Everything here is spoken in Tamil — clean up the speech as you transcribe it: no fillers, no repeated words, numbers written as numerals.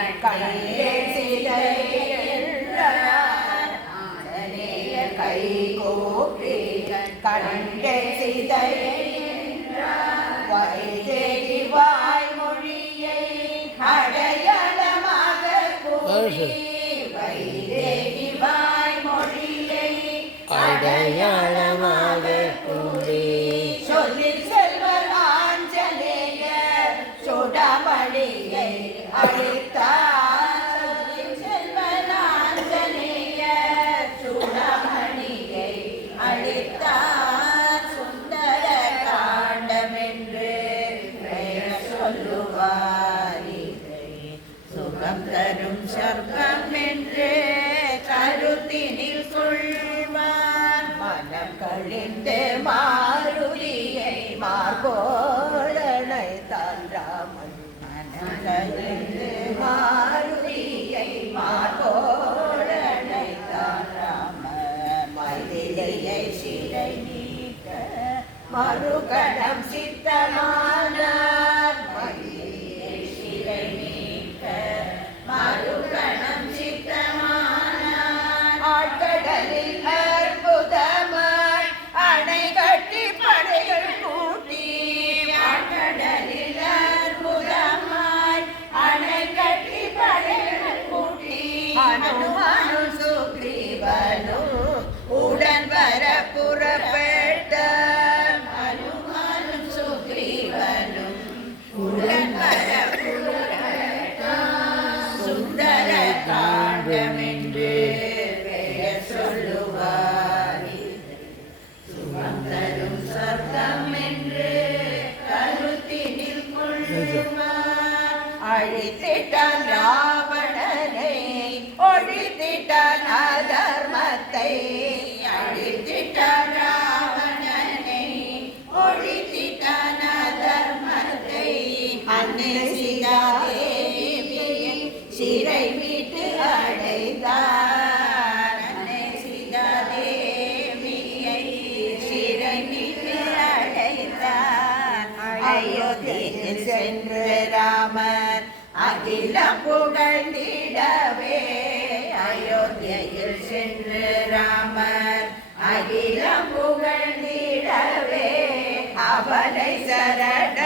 கண்டே கை கோப்பி கண்டே வைதேகி வாய்மொழியை அடையாளமாக கூறி வைதேகி வாய்மொழியை அடையாளமாக கூறி சொல்லி செல்வர் ஆஞ்சநேயர் சுடமணியை அளித்தார். சொல்லி செல்வர் ஆஞ்சநேயர் சுடமணியை அளித்தார். சுந்தர காண்டம் என்று பெயர் சொல்லுவார். சுகம் தரும் சொர்க்கம் என்று கருத்தினில் சொல்வார். மனம் கழிந்து மாருதியை மார்போடனை தான் ராமன். மனம் கழிந்து மாருதியை மார்போடனை தான் ராமன். மதிலையை சிறை நீக்க மறுகணம் சித்தமானார். மதிலையை சிறை நீக்க மறுகணம் சித்தமானார். ஆழ்கடலில் அற்புதமாய் அணை கட்டி படைகள் கூட்டி ஆழ்கடலில் அற்புதமாய் அணை கட்டி படைகள் கூட்டி அனுமானும் சுக்ரீவனும் உடன் வர புறப்பட்டார். அனுமானும் சுக்ரீவனும் உடன் வர புறப்பட்டார். சுந்தர காண்டம் என்று பெயர் சொல்லுவார். சுகம் தரும் சொர்க்கம் என்று கருத்தினில் கொள்ளுவார். அழித்திட்டான் ராவணனை ஒழித்திட்டான் அதர்மத்தை. அழித்திட்டான் ராவணனை ஒழித்திட்டான் அதர்மத்தை. அன்னை சீதாதேவியை சிறை மீட்டு அடைந்தார். அன்னை சீதாதேவியை சிறை மீட்டு அடைந்தார். அயோத்தியில் சென்று ராமர் அகிலம் புகழ்ந்திடவே. அயோத்தியில் சென்று ராமர் அகிலம் புகழ்ந்திடவே அவனை சரண